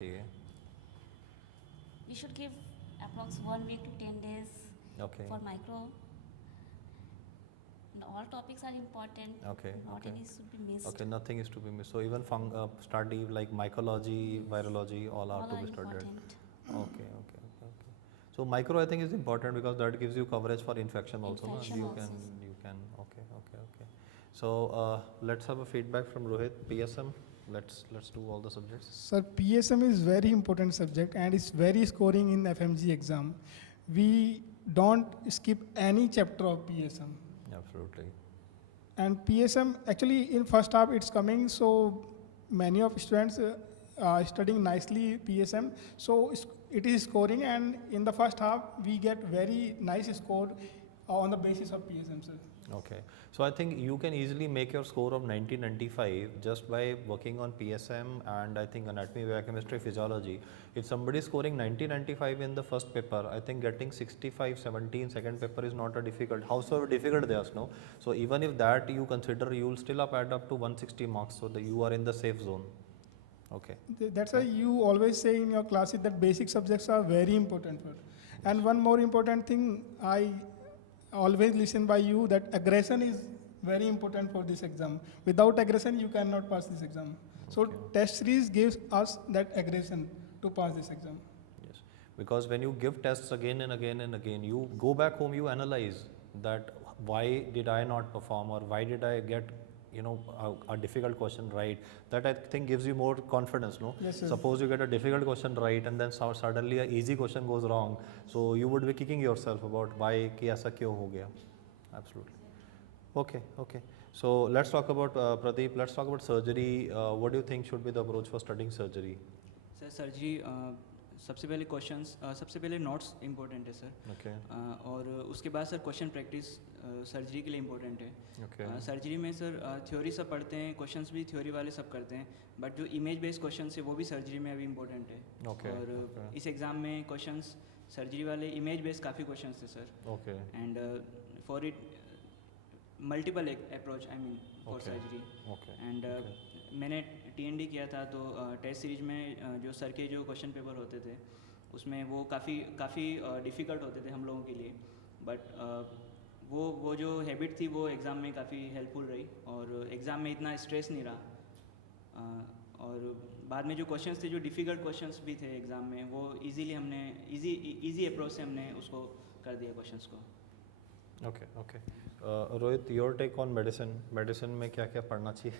चाहिए? We should give approx 1 week to 10 days for micro. And all topics are important. Not any should be missed. Okay, nothing is to be missed. So even study like mycology, virology, all are to be studied. Okay. So micro I think is important because that gives you coverage for infection also. You can. Okay. So let's have a feedback from Rohit. PSM. Let's do all the subjects. Sir, PSM is very important subject and it's very scoring in FMG exam. We don't skip any chapter of PSM. Absolutely. And PSM actually in first half it's coming, so many of students are studying nicely PSM. So it is scoring, and in the first half we get very nice score on the basis of PSM, sir. Okay, so I think you can easily make your score of 90-95 just by working on PSM and I think anatomy, biochemistry, physiology. If somebody is scoring 90-95 in the first paper, I think getting 65-70 in second paper is not a difficult, howsoever difficult they are, no? So even if that you consider, you will still add up to 160 marks, so that you are in the safe zone. Okay. That's why you always say in your classes that basic subjects are very important. And one more important thing, I always listen by you that aggression is very important for this exam. Without aggression, you cannot pass this exam. So test series gives us that aggression to pass this exam. Yes, because when you give tests again and again and again, you go back home, you analyze that why did I not perform or why did I get a difficult question right. That I think gives you more confidence, no? Yes, sir. Suppose you get a difficult question right and then suddenly an easy question goes wrong, so you would be kicking yourself about why ki aisa kyun ho gaya. Absolutely. Okay. So let's talk about Pradeep. Let's talk about surgery. What do you think should be the approach for studying surgery? Sir surgery सबसे पहले questions सबसे पहले notes important है sir. Okay. और उसके बाद sir question practice surgery के लिए इम्पोर्टेंट है. Okay. सर्जरी में सर थ्योरी सब पढ़ते हैं, क्वेश्चंस भी थ्योरी वाले सब करते हैं, बट जो इमेज बेस्ड क्वेश्चन है वो भी सर्जरी में अभी इम्पोर्टेंट है. Okay. और इस एग्ज़ाम में क्वेश्चंस सर्जरी वाले इमेज बेस्ड काफ़ी क्वेश्चन थे sir. Okay. And for it multiple approach I mean for surgery. And मैंने TND किया था, तो टेस्ट सीरीज में जो सर के जो क्वेश्चन पेपर होते थे उसमें वो काफ़ी डिफ़िकल्ट होते थे हम लोगों के लिए, बट वो जो हैबिट थी वो एग्ज़ाम में काफ़ी हेल्पफुल रही और एग्ज़ाम में इतना स्ट्रेस नहीं रहा. और बाद में जो क्वेश्चंस थे, जो डिफ़िकल्ट क्वेश्चंस भी थे एग्ज़ाम में, वो इजीली हमने इजी अप्रोच से हमने उसको कर दिया क्वेश्चंस को. Okay. Rohit, your take on medicine में क्या क्या पढ़ना चाहिए?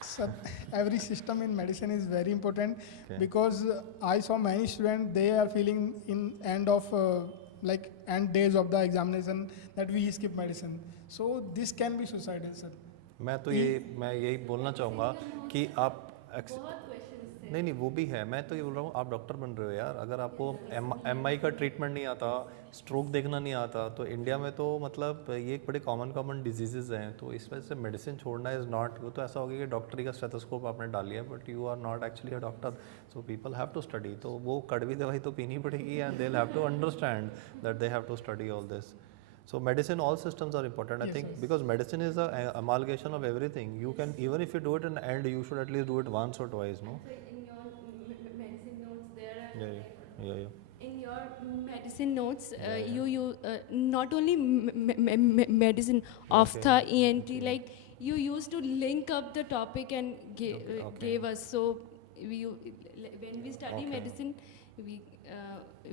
Sir, every system in medicine is very important because I saw many students, they are feeling in end of end days of the examination that we skip medicine. So this can be suicidal, sir. मैं यही बोलना चाहूँगा कि आप नहीं वो भी है. मैं तो ये बोल रहा हूँ, आप डॉक्टर बन रहे हो यार, अगर आपको MI का ट्रीटमेंट नहीं आता, स्ट्रोक देखना नहीं आता, तो इंडिया में तो मतलब ये एक बड़े कॉमन डिजीजेज हैं, तो इस वजह से मेडिसिन छोड़ना इज़ नॉट. वो तो ऐसा हो गया कि डॉक्टरी का स्टेथोस्कोप आपने डाल लिया, but you are not actually a doctor. So people have to study, तो वो कड़वी दवाई तो पीनी पड़ेगी and they have to understand that they have to study all this. So medicine, all systems are important. I think because medicine is a amalgamation of everything. You can, even if you do it in the end, you should at least do it once or twice, no? In your medicine notes, there are Yeah. in your medicine notes, you not only medicine, ophtha, ENT, like you used to link up the topic and gave us. So when we study medicine,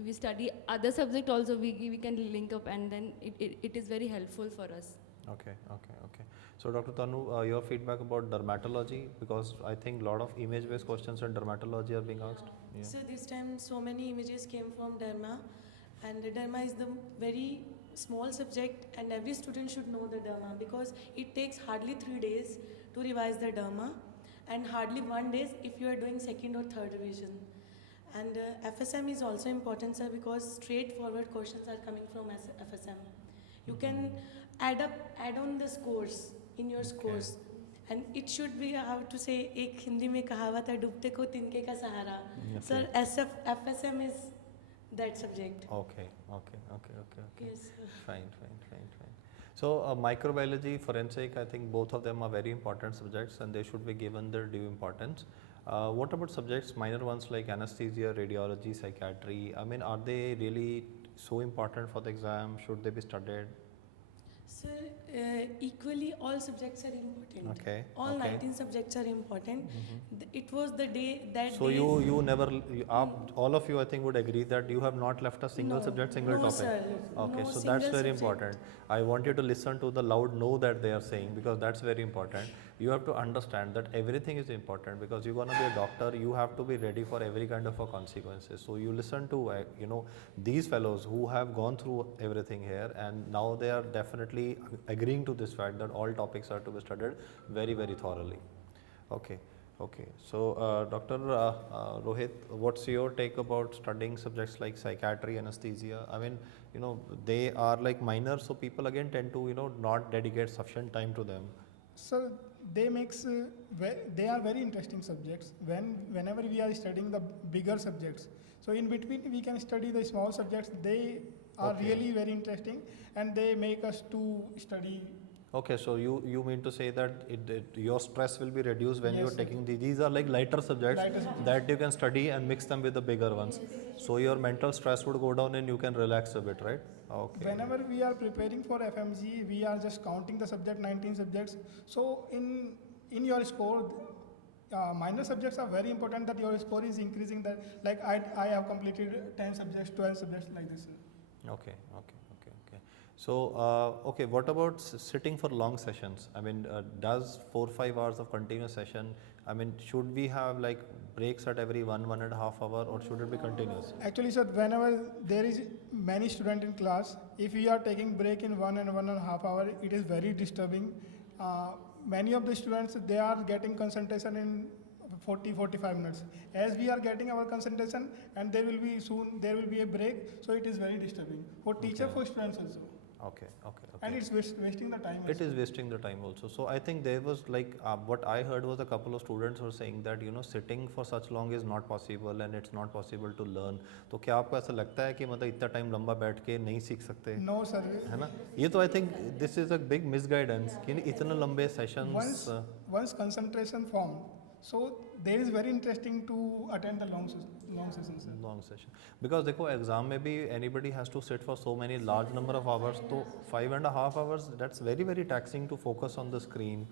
we study other subject also, we can link up, and then it is very helpful for us. Okay. So Dr. Tanu, your feedback about dermatology, because I think a lot of image based questions on dermatology are being asked. So this time so many images came from derma, and the derma is the very small subject, and every student should know the derma because it takes hardly 3 days to revise the derma and hardly 1 day if you are doing second or third revision. And FSM is also important, sir, because straightforward questions are coming from FSM. You can add on the scores in your scores, and it should be, how to say, एक हिंदी में कहावत है, डूबते को तिनके का सहारा. Sir, FSM is that subject. Okay. Yes, sir. Fine. So microbiology, forensic, I think both of them are very important subjects and they should be given their due importance. What about subjects, minor ones like anesthesia, radiology, psychiatry? I mean, are they really so important for the exam? Should they be studied? Sir, equally all subjects are important. Okay. All okay. 19 subjects are important. It was the day that So day. you never, all of you I think would agree that you have not left a single No, subject, single no, topic. sir. Okay, No so single that's very subject. important. I want you to listen to the loud no that they are saying, because that's very important. You have to understand that everything is important, because you're going to be a doctor, you have to be ready for every kind of a consequences. So you listen to these fellows who have gone through everything here, and now they are definitely agreeing to this fact that all topics are to be studied very, very thoroughly. Okay. Okay, so Dr. Rohit, what's your take about studying subjects like psychiatry, anesthesia? I mean, they are like minor, so people again tend to, not dedicate sufficient time to them. So they they are very interesting subjects. Whenever we are studying the bigger subjects, so in between we can study the small subjects. They are really very interesting, and they make us to study. Okay, so you mean to say that your stress will be reduced when Yes, you're sir. taking these are like lighter subjects that you can study and mix them with the bigger ones. So your mental stress would go down and you can relax a bit, right? Okay. Whenever we are preparing for FMG, we are just counting the subject, 19 subjects. So in your score, minor subjects are very important, that your score is increasing. That like I have completed 10 subjects, 12 subjects like this. Okay. So, okay, what about sitting for long sessions? I mean, does 4-5 hours of continuous session, I mean, should we have like breaks at every 1.5 hour, or should it be continuous? Actually, sir, whenever there is many students in class, if we are taking break in 1 and 1.5 hour, it is very disturbing. Many of the students, they are getting concentration in 40-45 minutes. As we are getting our concentration, and there will be a break, so it is very disturbing for teacher, for students also. Okay. And it's wasting the time. It is wasting the time also. So I think there was like what I heard was a couple of students were saying that sitting for such long is not possible and it's not possible to learn. तो क्या आपको ऐसा लगता है कि मतलब इतना time लंबा बैठ के नहीं सीख सकते? No, sir. है ना? ये तो I think this is a big misguidance कि इतने लंबे sessions. Once concentration formed, so there is very interesting to attend the long sessions. Sir. Long session. Because देखो exam में भी anybody has to sit for so many large number of hours, तो 5.5 hours that's very very taxing to focus on the screen.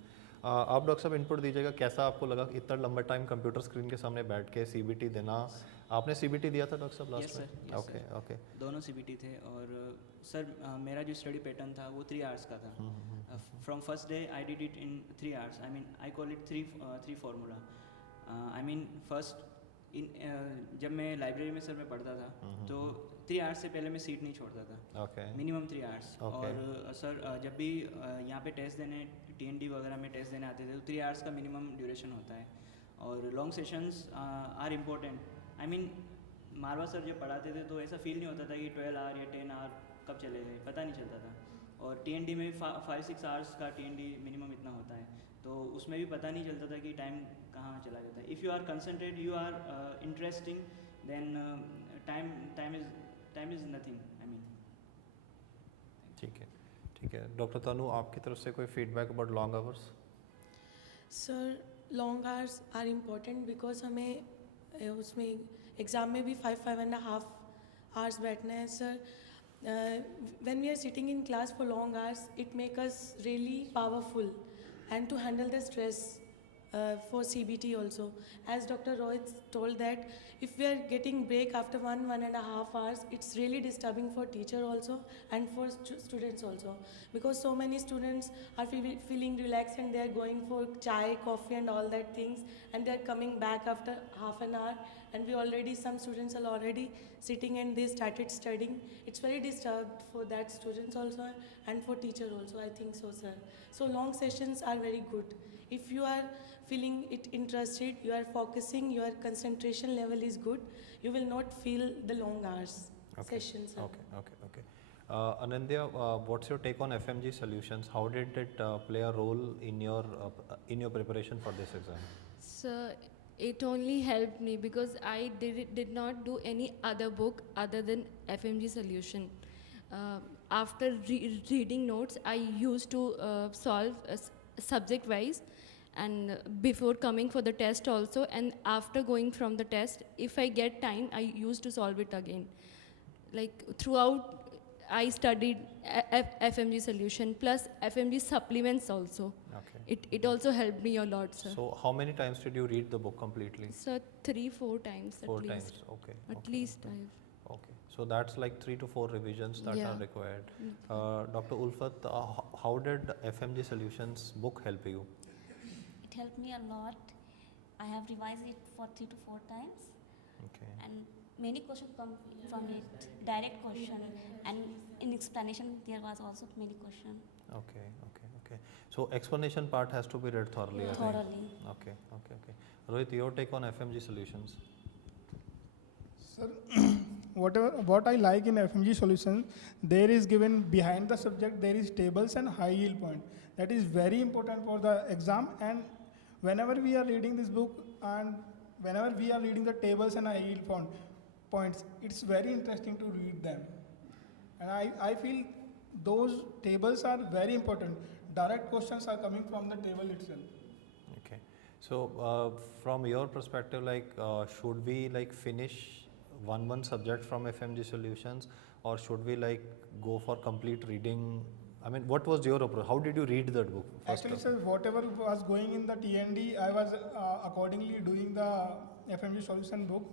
आप doctor साहब input दीजिएगा, कैसा आपको लगा इतना लंबा टाइम कंप्यूटर स्क्रीन के सामने बैठ के CBT देना? आपने CBT दिया था डॉक्टर साहब लास्ट में? ओके. दोनों CBT थे, और सर मेरा जो स्टडी पैटर्न था वो 3 आवर्स का था. From first day I did it in 3 hours. I mean I call it three formula. I mean first जब मैं लाइब्रेरी में सर में पढ़ता था, तो 3 आवर्स से पहले मैं सीट नहीं छोड़ता था. Minimum 3 hours. और सर जब भी यहाँ पे टेस्ट देने TND वगैरह में टेस्ट देने आते थे, तो 3 आवर्स का मिनिमम ड्यूरेशन होता है. और long sessions are important. I mean Marwah sir जब पढ़ाते थे तो ऐसा फील नहीं होता था कि 12 आवर या 10 आवर कब चले गए, पता नहीं चलता था. और TND में 5-6 आवर्स का TND मिनिमम इतना होता है, तो उसमें भी पता नहीं चलता था कि टाइम कहाँ चला जाता है. If you are concentrate, you are interesting, then time is nothing. I mean ठीक है. डॉक्टर तनु, आपकी तरफ से कोई feedback about long hours? Sir long hours are important because हमें उसमें एग्ज़ाम में भी 5.5 आवर्स बैठना है. Sir when we are sitting in class for long hours, it makes us really powerful and to handle the stress for CBT also. As Dr. Rohit told that if we are getting break after 1.5 hours, it's really disturbing for teacher also and for students also, because so many students are feeling relaxed and they are going for chai, coffee and all that things, and they are coming back after half an hour, and some students are already sitting and they started studying. It's very disturbed for that students also and for teacher also, I think so, sir. So long sessions are very good. If you are feeling it interested, you are focusing, your concentration level is good, you will not feel the long hours sessions. Okay. Anandya, what's your take on FMG solutions? How did it play a role in your preparation for this exam? So it only helped me because I did not do any other book other than FMG solution. After reading notes, I used to solve subject wise, and before coming for the test also, and after going from the test, if I get time, I used to solve it again. Like throughout, I studied FMG solution plus FMG supplements also. Okay. It also helped me a lot, sir. So how many times did you read the book completely? Sir, 3-4 times at 4 least. times. Okay. At okay, least okay. I've. Okay, so that's like 3 to 4 revisions that Yeah. are required. Dr. Ulfat, how did FMG Solutions book help you? It helped me a lot. I have revised it for 3 to 4 times, Okay. and many questions come from it, direct question, and in explanation there was also many questions. Okay, okay, okay. So explanation part has to be read thoroughly. I think. Thoroughly. Okay, okay, okay. Rohit, your take on FMG Solutions? Sir, what I like in FMG solution, there is given behind the subject, there is tables and high yield point. That is very important for the exam, and whenever we are reading this book and whenever we are reading the tables and high yield points, it's very interesting to read them. And I feel those tables are very important. Direct questions are coming from the table itself. Okay. So from your perspective, like should we like finish one subject from FMG Solutions, or should we like go for complete reading? I mean, what was your approach? How did you read that book? Actually, sir, whatever was going in the TND, I was accordingly doing the FMG solution book.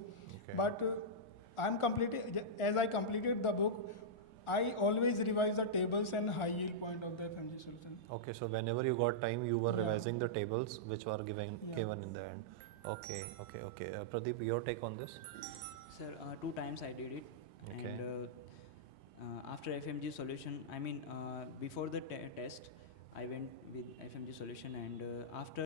Okay. But as I completed the book, I always revise the tables and high yield point of the FMG solution. Okay, so whenever you got time, you were Yeah. revising the tables which were given Yeah. in the end. Okay, okay, okay. Pradeep, your take on this? Sir, 2 times I did it. Okay. And after FMG solution, I mean, before the test, I went with FMG solution, and after